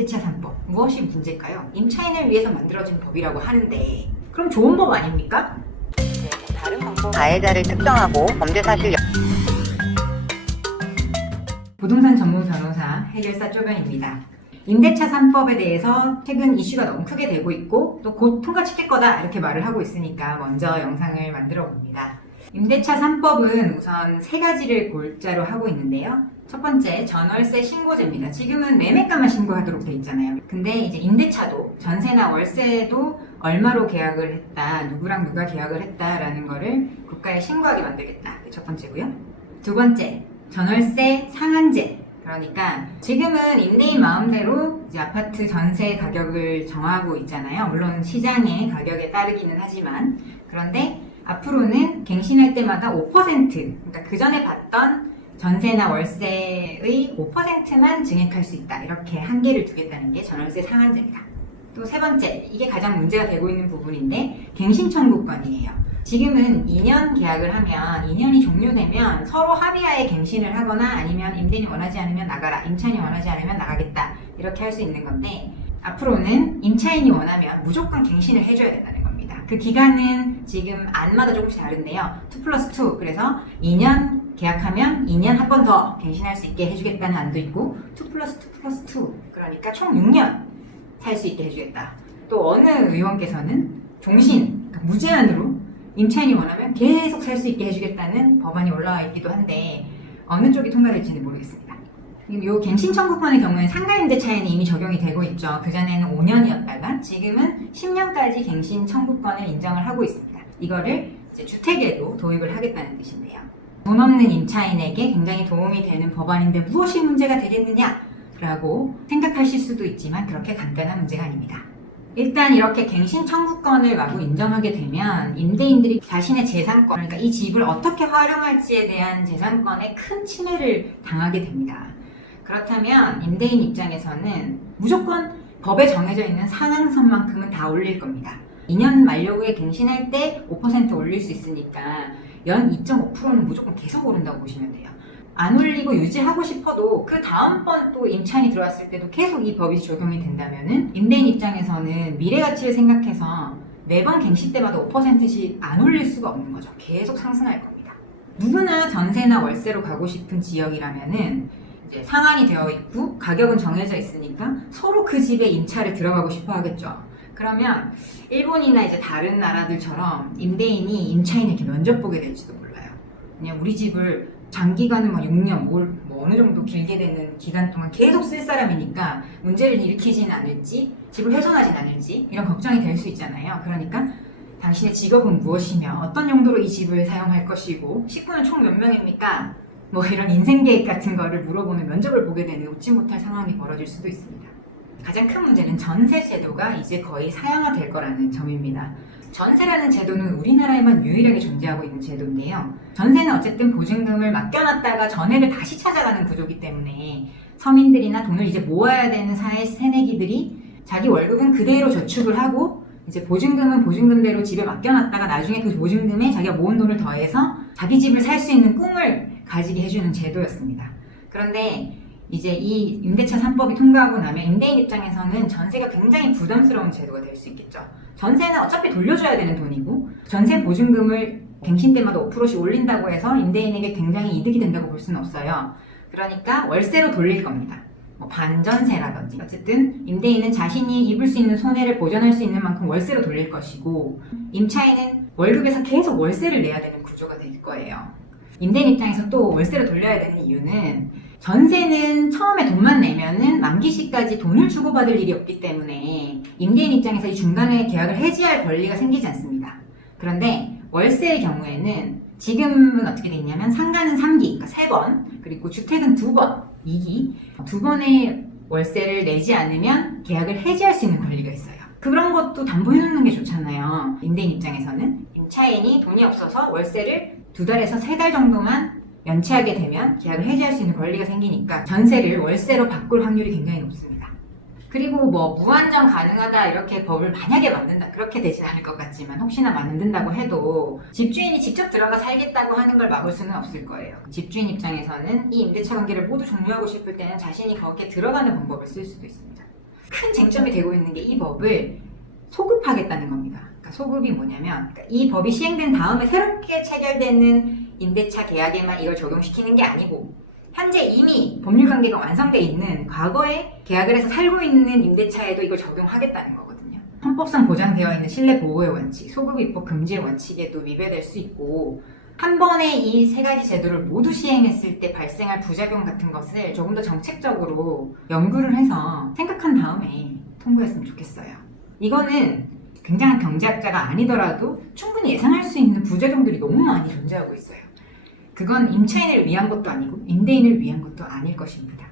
임대차 3법. 무엇이 문제일까요? 임차인을 위해서 만들어진 법이라고 하는데 그럼 좋은 법 아닙니까? 다른 방법 가해자를 특정하고 범죄 사실 부동산 전문 변호사 해결사 쪼변입니다. 임대차 3법에 대해서 최근 이슈가 너무 크게 되고 있고 또 곧 통과시킬 거다 이렇게 말을 하고 있으니까 먼저 영상을 만들어 봅니다. 임대차 3법은 우선 세 가지를 골자로 하고 있는데요. 첫 번째, 전월세 신고제입니다. 지금은 매매가만 신고하도록 돼 있잖아요. 근데 이제 임대차도 전세나 월세도 얼마로 계약을 했다, 누구랑 누가 계약을 했다라는 거를 국가에 신고하게 만들겠다. 그게 첫 번째고요. 두 번째, 전월세 상한제. 그러니까 지금은 임대인 마음대로 이제 아파트 전세 가격을 정하고 있잖아요. 물론 시장의 가격에 따르기는 하지만 그런데 앞으로는 갱신할 때마다 5%, 그러니까 그 전에 받던 전세나 월세의 5%만 증액할 수 있다. 이렇게 한계를 두겠다는 게 전월세 상한제입니다. 또 세 번째, 이게 가장 문제가 되고 있는 부분인데 갱신 청구권이에요. 지금은 2년 계약을 하면 2년이 종료되면 서로 합의하에 갱신을 하거나 아니면 임대인이 원하지 않으면 나가라, 임차인이 원하지 않으면 나가겠다 이렇게 할 수 있는 건데 앞으로는 임차인이 원하면 무조건 갱신을 해줘야 된다는 겁니다. 그 기간은 지금 안마다 조금씩 다른데요. 2+2, 그래서 2년 계약하면 2년 한 번 더 갱신할 수 있게 해주겠다는 안도 있고 2+2+2, 그러니까 총 6년 살 수 있게 해주겠다. 또 어느 의원께서는 종신, 그러니까 무제한으로 임차인이 원하면 계속 살 수 있게 해주겠다는 법안이 올라와 있기도 한데 어느 쪽이 통과될지는 모르겠습니다. 이 갱신 청구권의 경우에 상가임대차에는 이미 적용이 되고 있죠. 그전에는 5년이었다가 지금은 10년까지 갱신 청구권을 인정을 하고 있습니다. 이거를 이제 주택에도 도입을 하겠다는 뜻인데요. 돈 없는 임차인에게 굉장히 도움이 되는 법안인데 무엇이 문제가 되겠느냐라고 생각하실 수도 있지만 그렇게 간단한 문제가 아닙니다. 일단 이렇게 갱신 청구권을 마구 인정하게 되면 임대인들이 자신의 재산권, 그러니까 이 집을 어떻게 활용할지에 대한 재산권에 큰 침해를 당하게 됩니다. 그렇다면 임대인 입장에서는 무조건 법에 정해져 있는 상한선만큼은 다 올릴 겁니다. 2년 만료 후에 갱신할 때 5% 올릴 수 있으니까 연 2.5%는 무조건 계속 오른다고 보시면 돼요. 안 올리고 유지하고 싶어도 그 다음번 또 임차인이 들어왔을 때도 계속 이 법이 적용이 된다면은 임대인 입장에서는 미래 가치를 생각해서 매번 갱신 때마다 5%씩 안 올릴 수가 없는 거죠. 계속 상승할 겁니다. 누구나 전세나 월세로 가고 싶은 지역이라면은 이제 상한이 되어 있고 가격은 정해져 있으니까 서로 그 집에 임차를 들어가고 싶어 하겠죠. 그러면 일본이나 이제 다른 나라들처럼 임대인이 임차인에게 면접 보게 될지도 몰라요. 그냥 우리 집을 장기간은 6년, 뭐 어느 정도 길게 되는 기간 동안 계속 쓸 사람이니까 문제를 일으키진 않을지, 집을 훼손하진 않을지 이런 걱정이 될 수 있잖아요. 그러니까 당신의 직업은 무엇이며 어떤 용도로 이 집을 사용할 것이고 식구는 총 몇 명입니까? 뭐 이런 인생 계획 같은 거를 물어보는 면접을 보게 되는 웃지 못할 상황이 벌어질 수도 있습니다. 가장 큰 문제는 전세 제도가 이제 거의 사양화될 거라는 점입니다. 전세라는 제도는 우리나라에만 유일하게 존재하고 있는 제도인데요. 전세는 어쨌든 보증금을 맡겨놨다가 전해를 다시 찾아가는 구조이기 때문에 서민들이나 돈을 이제 모아야 되는 사회 새내기들이 자기 월급은 그대로 저축을 하고 이제 보증금은 보증금대로 집에 맡겨놨다가 나중에 그 보증금에 자기가 모은 돈을 더해서 자기 집을 살 수 있는 꿈을 가지게 해주는 제도였습니다. 그런데 이제 이 임대차 3법이 통과하고 나면 임대인 입장에서는 전세가 굉장히 부담스러운 제도가 될 수 있겠죠. 전세는 어차피 돌려줘야 되는 돈이고 전세 보증금을 갱신 때마다 5%씩 올린다고 해서 임대인에게 굉장히 이득이 된다고 볼 수는 없어요. 그러니까 월세로 돌릴 겁니다. 뭐 반전세라든지 어쨌든 임대인은 자신이 입을 수 있는 손해를 보전할 수 있는 만큼 월세로 돌릴 것이고 임차인은 월급에서 계속 월세를 내야 되는 구조가 될 거예요. 임대인 입장에서 또 월세로 돌려야 되는 이유는 전세는 처음에 돈만 내면은 만기 시까지 돈을 주고받을 일이 없기 때문에 임대인 입장에서 이 중간에 계약을 해지할 권리가 생기지 않습니다. 그런데 월세의 경우에는 지금은 어떻게 돼 있냐면 상가는 3기, 그러니까 3번, 그리고 주택은 2번, 2기, 2번의 월세를 내지 않으면 계약을 해지할 수 있는 권리가 있어요. 그런 것도 담보해놓는 게 좋잖아요. 임대인 입장에서는 임차인이 돈이 없어서 월세를 2달에서 3달 정도만 연체하게 되면 계약을 해지할 수 있는 권리가 생기니까 전세를 월세로 바꿀 확률이 굉장히 높습니다. 그리고 뭐 무한정 가능하다 이렇게 법을 만약에 만든다 그렇게 되진 않을 것 같지만 혹시나 만든다고 해도 집주인이 직접 들어가 살겠다고 하는 걸 막을 수는 없을 거예요. 집주인 입장에서는 이 임대차 관계를 모두 종료하고 싶을 때는 자신이 거기에 들어가는 방법을 쓸 수도 있습니다. 큰 쟁점이 되고 있는 게 이 법을 소급하겠다는 겁니다. 그러니까 소급이 뭐냐면 이 법이 시행된 다음에 새롭게 체결되는 임대차 계약에만 이걸 적용시키는 게 아니고 현재 이미 법률관계가 완성돼 있는 과거에 계약을 해서 살고 있는 임대차에도 이걸 적용하겠다는 거거든요. 헌법상 보장되어 있는 실내 보호의 원칙, 소급 입법 금지의 원칙에도 위배될 수 있고 한 번에 이 세 가지 제도를 모두 시행했을 때 발생할 부작용 같은 것을 조금 더 정책적으로 연구를 해서 생각한 다음에 통과했으면 좋겠어요. 이거는 굉장한 경제학자가 아니더라도 충분히 예상할 수 있는 부작용들이 너무 많이 존재하고 있어요. 그건 임차인을 위한 것도 아니고 임대인을 위한 것도 아닐 것입니다.